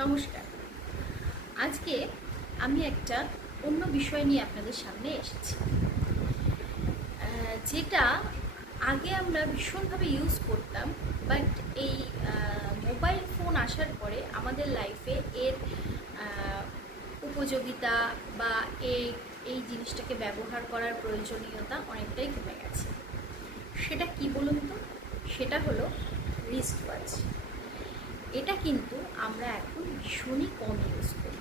নমস্কার। আজকে আমি একটা অন্য বিষয় নিয়ে আপনাদের সামনে এসেছি, যেটা আগে আমরা ভীষণভাবে ইউজ করতাম, বাট এই মোবাইল ফোন আসার পরে আমাদের লাইফে এর আহ, উপযোগিতা বা এই জিনিসটাকে ব্যবহার করার প্রয়োজনীয়তা অনেকটাই কমে গেছে। সেটা কি বলুন তো? সেটা হলো রিস্ট ওয়াচ। এটা কিন্তু আমরা এখন ভীষণই কম ইউজ করি।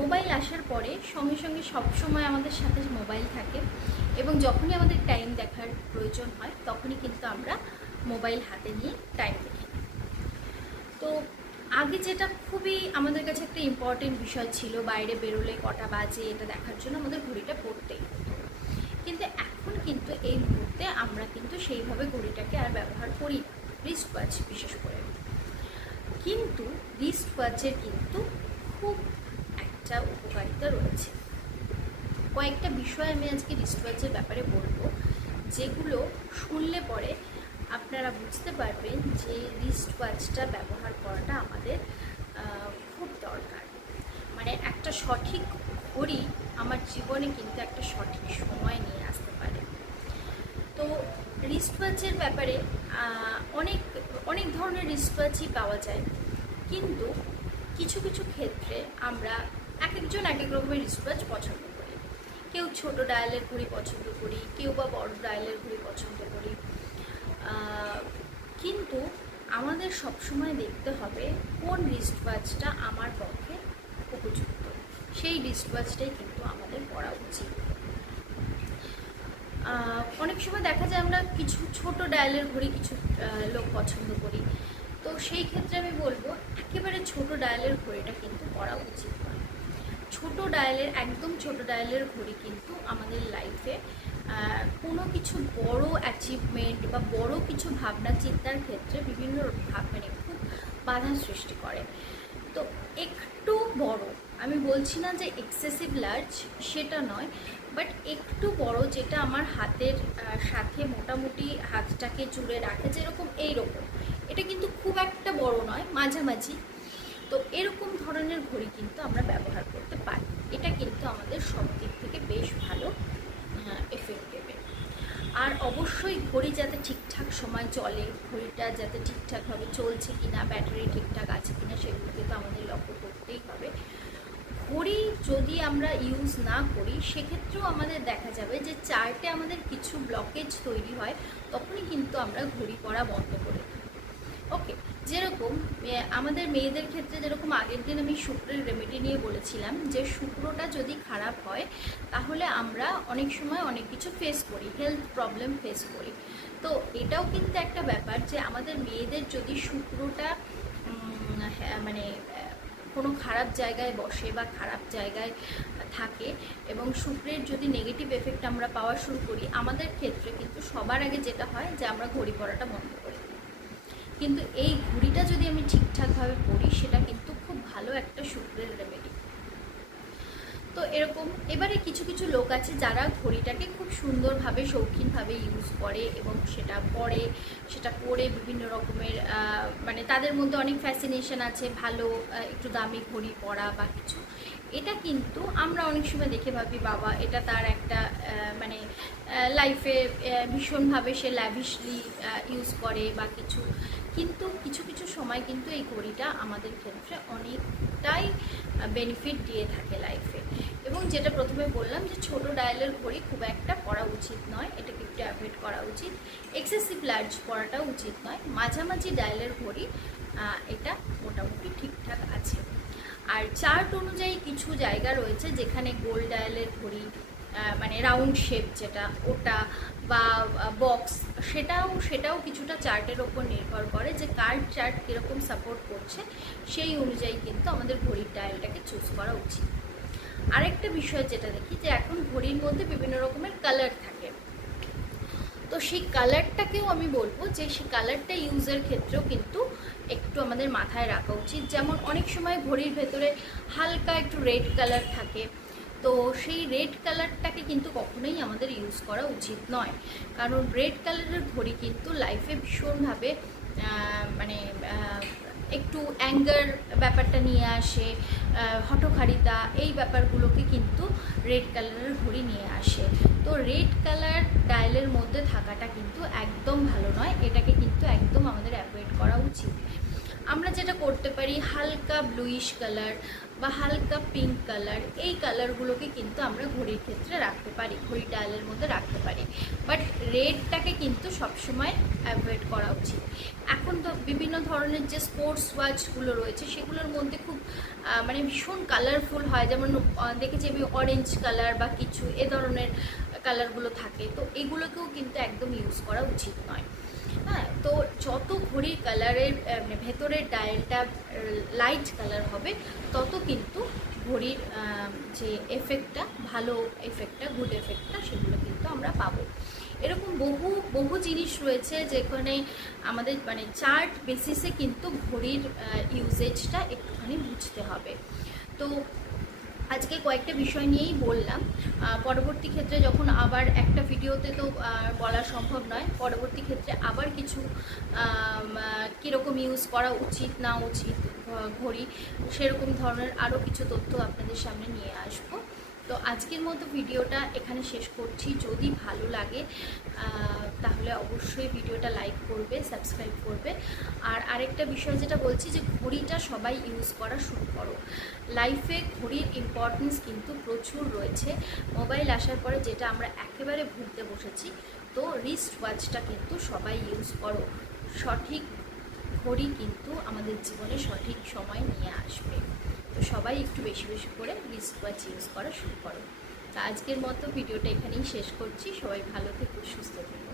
মোবাইল আসার পরে সঙ্গে সঙ্গে সবসময় আমাদের সাথে মোবাইল থাকে, এবং যখনই আমাদের টাইম দেখার প্রয়োজন হয় তখনই কিন্তু আমরা মোবাইল হাতে নিয়ে টাইম দেখি। তো আগে যেটা খুবই আমাদের কাছে একটা ইম্পর্টেন্ট বিষয় ছিল, বাইরে বেরোলে কটা বাজে এটা দেখার জন্য আমাদের ঘড়িটা পড়তেই হতো। কিন্তু এখন কিন্তু এই মুহূর্তে আমরা কিন্তু সেইভাবে ঘড়িটাকে আর ব্যবহার করি না, রিস্ট ওয়াচ বিশেষ করে। কিন্তু রিস্ট ওয়াচের কিন্তু খুব একটা উপকারিতা রয়েছে। কয়েকটা বিষয় আমি আজকে রিস্ট ওয়াচের ব্যাপারে বলবো, যেগুলো শুনলে পরে আপনারা বুঝতে পারবেন যে রিস্ট ওয়াচটা ব্যবহার করাটা আমাদের খুব দরকার। মানে একটা সঠিক ঘড়ি আমার জীবনে কিন্তু একটা সঠিক সময় নিয়ে আসতে পারে। তো রিস্ট ওয়াচের ব্যাপারে অনেক অনেক ধরনের রিস্ট ওয়াচই পাওয়া যায়, কিন্তু কিছু কিছু ক্ষেত্রে আমরা এক একজন এক এক রকমের রিস্ট ওয়াচ পছন্দ করি। কেউ ছোট ডায়ালের ঘড়ি পছন্দ করি, কেউ বা বড় ডায়ালের ঘড়ি পছন্দ করি। কিন্তু আমাদের সবসময় দেখতে হবে কোন রিস্ট ওয়াচটা আমার পক্ষে উপযুক্ত, সেই রিস্ট ওয়াচটাই কিন্তু আমাদের পরা উচিত। অনেক সময় দেখা যায় আমরা কিছু ছোট ডায়ালের ঘড়ি কিছু লোক পছন্দ করি। তো সেই ক্ষেত্রে আমি বলবো একেবারে ছোট ডায়ালের ঘড়িটা কিন্তু পরা উচিত নয়। ছোট ডায়ালের একদম ছোট ডায়ালের ঘড়ি কিন্তু আমাদের লাইফে কোনো কিছু বড় অ্যাচিভমেন্ট বা বড় কিছু ভাবনা চিন্তার ক্ষেত্রে বিভিন্ন মানে খুব বাধা সৃষ্টি করে। তো একটু বড়, আমি বলছি না যে এক্সেসিভ লার্জ, সেটা নয়, বাট একটু বড়, যেটা আমার হাতের সাথে মোটামুটি হাতটাকে জুড়ে রাখে, যেরকম এইরকম, এটা কিন্তু খুব একটা বড় নয়, মাঝামাঝি। তো এরকম ধরনের ঘড়ি কিন্তু আমরা ব্যবহার করতে পারি। এটা কিন্তু আমাদের সব দিক থেকে বেশ ভালো এফেক্ট দেবে। আর অবশ্যই ঘড়ি যাতে ঠিকঠাক সময় চলে, ঘড়িটা যাতে ঠিকঠাকভাবে চলছে কিনা, ব্যাটারি ঠিকঠাক আছে কিনা, সেগুলোকে তো আমাদের লক্ষ্য করতেই হবে। ঘড়ি যদি আমরা ইউজ না করি সেক্ষেত্রেও আমাদের দেখা যাবে যে চার্টে আমাদের কিছু ব্লকেজ তৈরি হয়, তখনই কিন্তু আমরা ঘড়ি পরা বন্ধ করে দিই। ওকে, যেরকম আমাদের মেয়েদের ক্ষেত্রে, যেরকম আগের দিন আমি শুক্রের রেমেডি নিয়ে বলেছিলাম যে শুক্রটা যদি খারাপ হয় তাহলে আমরা অনেক সময় অনেক কিছু ফেস করি, হেলথ প্রবলেম ফেস করি। তো এটাও কিন্তু একটা ব্যাপার যে আমাদের মেয়েদের যদি শুক্রটা মানে কোনো খারাপ জায়গায় বসে বা খারাপ জায়গায় থাকে, এবং শুক্রের যদি নেগেটিভ এফেক্ট আমরা পাওয়া শুরু করি, আমাদের ক্ষেত্রে কিন্তু সবার আগে যেটা হয় যে আমরা ঘড়ি পরাটা বন্ধ করি। কিন্তু এই ঘড়িটা যদি আমি ঠিকঠাকভাবে পরি, সেটা কিন্তু খুব ভালো একটা শুক্রের রেমেডি। তো এরকম এবারে কিছু কিছু লোক আছে যারা ঘড়িটাকে খুব সুন্দরভাবে শৌখিনভাবে ইউজ করে, এবং সেটা পরে, সেটা পরে বিভিন্ন রকমের মানে তাদের মধ্যে অনেক ফ্যাসিনেশন আছে ভালো একটু দামি ঘড়ি পরা বা কিছু। এটা কিন্তু আমরা অনেক সময় দেখে ভাবি বাবা এটা তার একটা মানে লাইফে ভীষণভাবে সে ল্যাভিশলি ইউজ করে বা কিছু। কিন্তু কিছু কিছু সময় কিন্তু এই ঘড়িটা আমাদের ক্ষেত্রে অনেকটাই বেনিফিট দিয়ে থাকে লাইফে। এবং যেটা প্রথমে বললাম যে ছোট ডায়ালের ঘড়ি খুব একটা পরা উচিত নয়, এটাকে একটু অ্যাভয়েড করা উচিত। এক্সেসিভ লার্জ পরাটাও উচিত নয়, মাঝামাঝি ডায়ালের ঘড়ি এটা মোটামুটি ঠিকঠাক আছে। আর চার্ট অনুযায়ী কিছু জায়গা রয়েছে যেখানে গোল ডায়ালের ঘড়ি, মানে রাউন্ড শেপ যেটা, ওটা বা বক্স, সেটাও কিছুটা চার্টের ওপর নির্ভর করে যে কার চার্ট কীরকম সাপোর্ট করছে, সেই অনুযায়ী কিন্তু আমাদের ঘড়ির ডায়ালটাকে চুজ করা উচিত। আরেকটা বিষয় যেটা দেখি যে এখন ঘড়ির মধ্যে বিভিন্ন রকমের কালার থাকে। তো সেই কালারটাকেও আমি বলবো যে সেই কালারটা ইউজের ক্ষেত্রেও কিন্তু একটু আমাদের মাথায় রাখা উচিত। যেমন অনেক সময় ঘড়ির ভেতরে হালকা একটু রেড কালার থাকে, তো সেই রেড কালারটাকে কিন্তু কখনোই আমাদের ইউজ করা উচিত নয়, কারণ রেড কালারের ঘড়ি কিন্তু লাইফে ভীষণভাবে মানে একটু অ্যাঙ্গার ব্যাপারটা নিয়ে আসে, হঠকারিতা, এই ব্যাপারগুলোকে কিন্তু রেড কালারের ঘড়ি নিয়ে আসে। তো রেড কালার ডায়ালের মধ্যে থাকাটা কিন্তু একদম ভালো নয়, এটাকে কিন্তু একদম আমাদের অ্যাভয়েড করা উচিত। আমরা যেটা করতে পারি, হালকা ব্লুইশ কালার বা হালকা পিঙ্ক কালার, এই কালারগুলোকে কিন্তু আমরা ঘড়ির ক্ষেত্রে রাখতে পারি, ঘড়ির ডায়ালের মধ্যে রাখতে পারি, বাট রেডটাকে কিন্তু সবসময় অ্যাভয়েড করা উচিত। এখন তো বিভিন্ন ধরনের যে স্পোর্টস ওয়াচগুলো রয়েছে সেগুলোর মধ্যে খুব মানে ভীষণ কালারফুল হয়, যেমন দেখেছি আমি অরেঞ্জ কালার বা কিছু এ ধরনের কালারগুলো থাকে, তো এগুলোকেও কিন্তু একদম ইউজ করা উচিত নয়। হ্যাঁ, তো যত ঘড়ির কালারের মানে ভেতরের ডায়ালটা লাইট কালার হবে, তত কিন্তু ঘড়ির যে এফেক্টটা, ভালো এফেক্টটা, গুড এফেক্টটা, সেগুলো কিন্তু আমরা পাবো। এরকম বহু বহু জিনিস রয়েছে যেখানে আমাদের মানে চার্ট বেসিসে কিন্তু ঘড়ির ইউজেজটা একটুখানি বুঝতে হবে। তো আজকে কয়েকটা বিষয় নিয়েই বললাম। পরবর্তী ক্ষেত্রে যখন আবার একটা ভিডিওতে তো বলা সম্ভব নয়, পরবর্তী ক্ষেত্রে আবার কিছু কীরকম ইউজ করা উচিত না উচিত ঘড়ি, সেরকম ধরনের আরও কিছু তথ্য আপনাদের সামনে নিয়ে আসবো। তো আজকের মতো ভিডিওটা এখানে শেষ করছি। যদি ভালো লাগে তাহলে অবশ্যই ভিডিওটা লাইক করবে, সাবস্ক্রাইব করবে। আর আরেকটা বিষয় যেটা বলছি, যে ঘড়িটা সবাই ইউজ করা শুরু করো। লাইফে ঘড়ির ইম্পর্টেন্স কিন্তু প্রচুর রয়েছে। মোবাইল আসার পরে যেটা আমরা একেবারে ভুলতে বসেছি, তো রিস্ট ওয়াচটা কিন্তু সবাই ইউজ করো। সঠিক ঘড়ি কিন্তু আমাদের জীবনে সঠিক সময় নিয়ে আসবে। তো সবাই একটু বেশি বেশি করে রিস্ট ওয়াচ ইউজ করা শুরু করো। তো আজকের মতো ভিডিওটা এখানেই শেষ করছি। সবাই ভালো থেকো, সুস্থ থেকো।